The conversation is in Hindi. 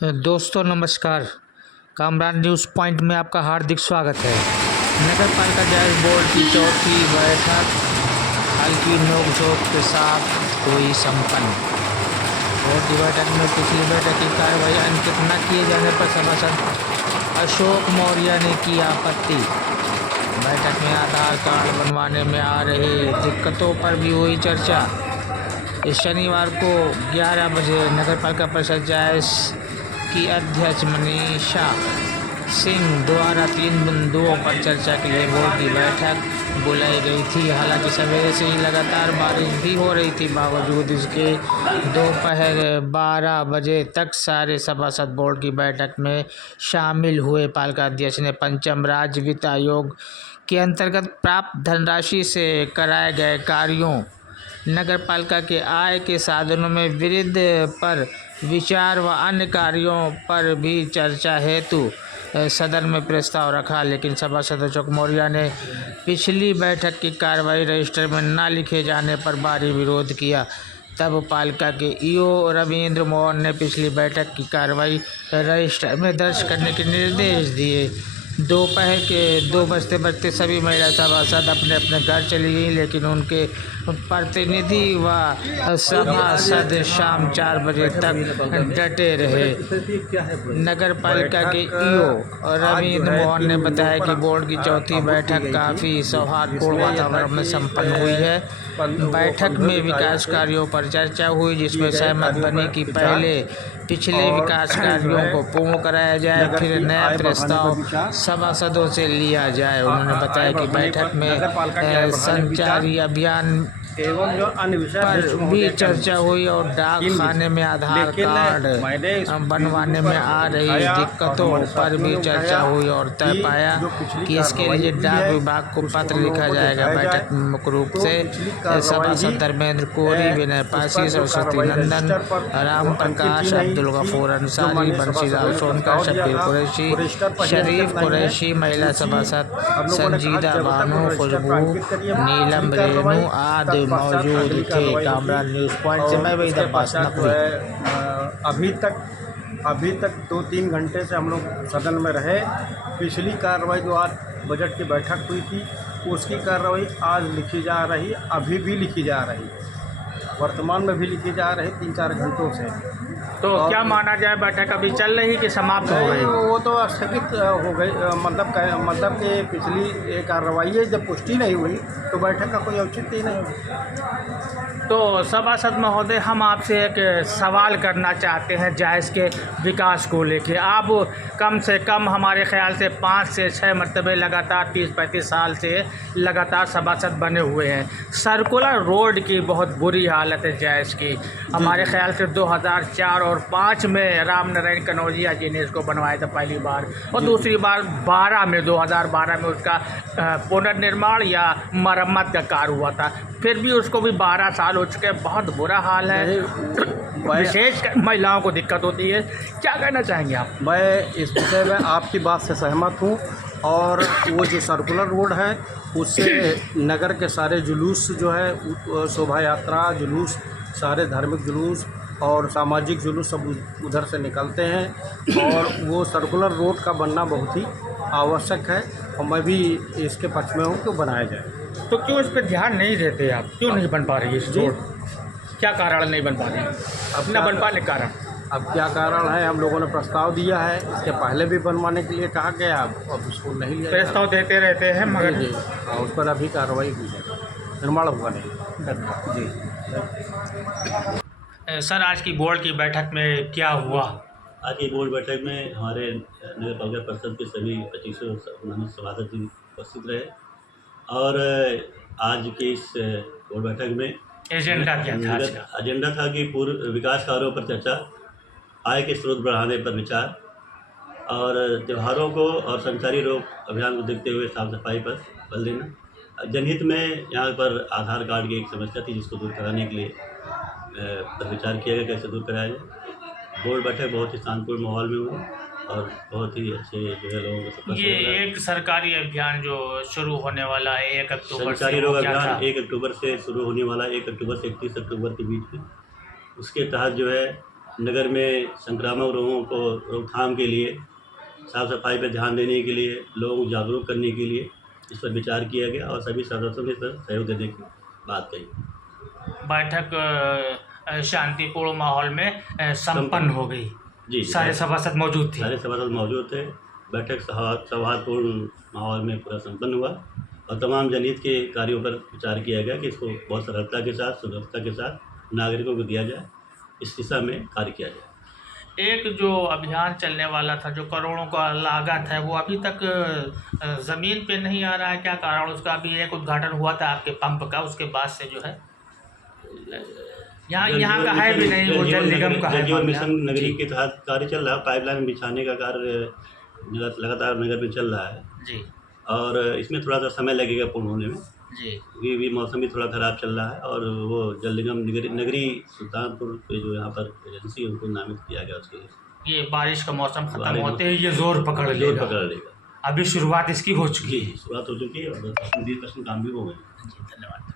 दोस्तों नमस्कार। कामरान न्यूज़ पॉइंट में आपका हार्दिक स्वागत है। नगर पालिका जायज बोर्ड की चौथी बैठक हल्की नोकझोंक के साथ हुई संपन्न। बोर्ड की बैठक में पिछली बैठक की कार्रवाई अंकित न किए जाने पर सभासद अशोक मौर्य ने की आपत्ति। बैठक में आधार कार्ड बनवाने में आ रही दिक्कतों पर भी हुई चर्चा। इस शनिवार को 11 बजे नगर पालिका परिषद जायज की अध्यक्ष मनीषा सिंह द्वारा 3 बिंदुओं पर चर्चा के लिए बोर्ड की बैठक बुलाई गई थी। हालांकि सवेरे से ही लगातार बारिश भी हो रही थी, बावजूद इसके दोपहर 12 बजे तक सारे सभासद बोर्ड की बैठक में शामिल हुए। पालिका अध्यक्ष ने पंचम राज्य वित्त आयोग के अंतर्गत प्राप्त धनराशि से कराए गए कार्यों, नगर पालिका के आय के साधनों में वृद्धि पर विचार व अन्य कार्यों पर भी चर्चा हेतु सदन में प्रस्ताव रखा। लेकिन सभासद अशोक मौर्य ने पिछली बैठक की कार्रवाई रजिस्टर में न लिखे जाने पर भारी विरोध किया। तब पालिका के ईओ रविंद्र मोहन ने पिछली बैठक की कार्रवाई रजिस्टर में दर्ज करने के निर्देश दिए। दोपहर के 2 बजते सभी महिला सभासद अपने अपने घर चली गईं, लेकिन उनके प्रतिनिधि व सभासद शाम 4 बजे तक डटे रहे। नगर पालिका के ईओ रविंद्र मोहन ने बताया कि बोर्ड की चौथी बैठक काफ़ी सौहार्दपूर्ण वातावरण में संपन्न हुई है। बैठक में विकास कार्यों पर चर्चा हुई, जिसमें सहमत बनी कि पहले पिछले विकास कार्यों को पूर्ण कराया जाए, फिर नया प्रस्ताव सभासदों से लिया जाए। उन्होंने बताया कि बैठक में संचारी अभियान एवं जो अन्य विषय पर भी चर्चा हुई और डाक खाने में आधार कार्ड बनवाने में आ रही दिक्कतों पर भी चर्चा हुई और तय पाया कि इसके लिए डाक विभाग को पत्र लिखा जाएगा। बैठक में मुख्य रूप से सभासद धर्मेंद्र कोरी, विनय पासी, सरस्वती नंदन, राम प्रकाश, अब्दुल गफूर अंसारी, बंसीलाल सोनकर, शब्बीर कुरैशी, शरीफ कुरैशी, महिला सभासद संजीदा बानो, खुशबू, नीलम, रेणु आदि मौजूद थे। कामरान न्यूज़ पॉइंट से मैं वही दरबास नकवी। अभी तक 2-3 घंटे से हम लोग सदन में रहे। पिछली कार्रवाई जो आज बजट की बैठक हुई थी, उसकी कार्रवाई आज लिखी जा रही, अभी भी लिखी जा रही, वर्तमान में भी लिखी जा रही 3-4 घंटों से। तो क्या माना जाए, बैठक अभी चल रही कि समाप्त हो गई? वो तो स्थगित हो गई। मतलब कि पिछली कार्रवाई जब पुष्टि नहीं हुई तो बैठक का कोई औचित्य ही नहीं। तो सभासद महोदय, हम आपसे एक सवाल करना चाहते हैं जायज़ के विकास को लेके। आप कम से कम हमारे ख्याल से 5 से 6 मरतबे लगातार 30-35 साल से लगातार सभासद बने हुए हैं। सर्कुलर रोड की बहुत बुरी हालत है जायज़ की। हमारे ख्याल से 2004 और 5 में राम नारायण कनौजिया जी ने इसको बनवाया था पहली बार, और दूसरी बार 2012 में उसका पुनर्निर्माण या मरम्मत का कार्य हुआ था। फिर भी उसको भी 12 साल हो चुके हैं। बहुत बुरा हाल है, विशेष महिलाओं को दिक्कत होती है। क्या कहना चाहेंगे आप? मैं इस विषय में आपकी बात से सहमत हूँ। और वो जो सर्कुलर रोड है, उससे नगर के सारे जुलूस जो है, शोभा यात्रा जुलूस, सारे धार्मिक जुलूस और सामाजिक जुलूस सब उधर से निकलते हैं। और वो सर्कुलर रोड का बनना बहुत ही आवश्यक है, और मैं भी इसके पक्ष में हूँ कि बनाया जाए। तो क्यों इस पर ध्यान नहीं देते आप? क्यों नहीं बन पा रही है इस रोड? क्या कारण नहीं बन पा रही? अब न बन पाने कारण अब क्या कारण है? हम लोगों ने प्रस्ताव दिया है, इसके पहले भी बनवाने के लिए कहा गया, अब उसको नहीं लिया। प्रस्ताव देते रहते हैं मगर जी, उस पर अभी कार्रवाई हुई है, निर्माण हुआ नहीं। जी सर, आज की बोर्ड की बैठक में क्या हुआ? आज की बोर्ड बैठक में हमारे नगर पालिका परिषद के सभी 25 सभासद जी उपस्थित रहे। और आज की इस बोर्ड बैठक में एजेंडा क्या था आज का? एजेंडा था कि पूर्व विकास कार्यों पर चर्चा, आय के स्रोत बढ़ाने पर विचार, और त्योहारों को और संचारी रोग अभियान को देखते हुए साफ सफाई पर बल देना। जनहित में यहाँ पर आधार कार्ड की एक समस्या थी, जिसको दूर कराने के लिए पर विचार किया गया कैसे दूर कराया जाए। बोर्ड बैठक बहुत ही शांतिपूर्ण माहौल में हुई और बहुत ही अच्छे जो है लोगों को। ये एक सरकारी अभियान जो शुरू होने वाला है 1 अक्टूबर से, संचारी रोग अभियान 1 अक्टूबर से शुरू होने वाला है, 1 अक्टूबर से 31 अक्टूबर के बीच में। उसके तहत जो है नगर में संक्रामक रोगों को रोकथाम के लिए, साफ़ सफाई पर ध्यान देने के लिए, लोगों को जागरूक करने के लिए इस पर विचार किया गया और सभी सदस्यों ने इस पर सहयोग देने की बात कही। बैठक शांतिपूर्ण माहौल में संपन्न हो गई। जी, सारे सभासद मौजूद थे। सारे सभासद मौजूद थे। बैठक सौहार्दपूर्ण माहौल में पूरा संपन्न हुआ और तमाम जनहित के कार्यों पर विचार किया गया कि इसको बहुत सरलता के साथ, सुगमता के साथ नागरिकों को दिया जाए, इस दिशा में कार्य किया जाए। एक जो अभियान चलने वाला था, जो करोड़ों का लागत है, वो अभी तक ज़मीन पे नहीं आ रहा है, क्या कारण? उसका अभी एक उद्घाटन हुआ था आपके पंप का, उसके बाद से जो है यहाँ का है भी नहीं, वो जल निगम का है। जल जीवन मिशन नगरी के तहत कार्य चल रहा है। पाइपलाइन बिछाने का कार्य लगातार नगर में चल रहा है जी, और इसमें थोड़ा सा समय लगेगा पूर्ण होने में, जी। क्योंकि भी मौसम भी थोड़ा ख़राब चल रहा है और वो जल निगम नगरी सुल्तानपुर के जो यहाँ पर एजेंसी है उनको नामित किया गया उसके लिए। ये बारिश का मौसम खत्म होते ही ये जोर पकड़ लेगा। अभी शुरुआत इसकी हो चुकी है। शुरुआत हो चुकी है और 20% काम भी हो गए। जी, धन्यवाद।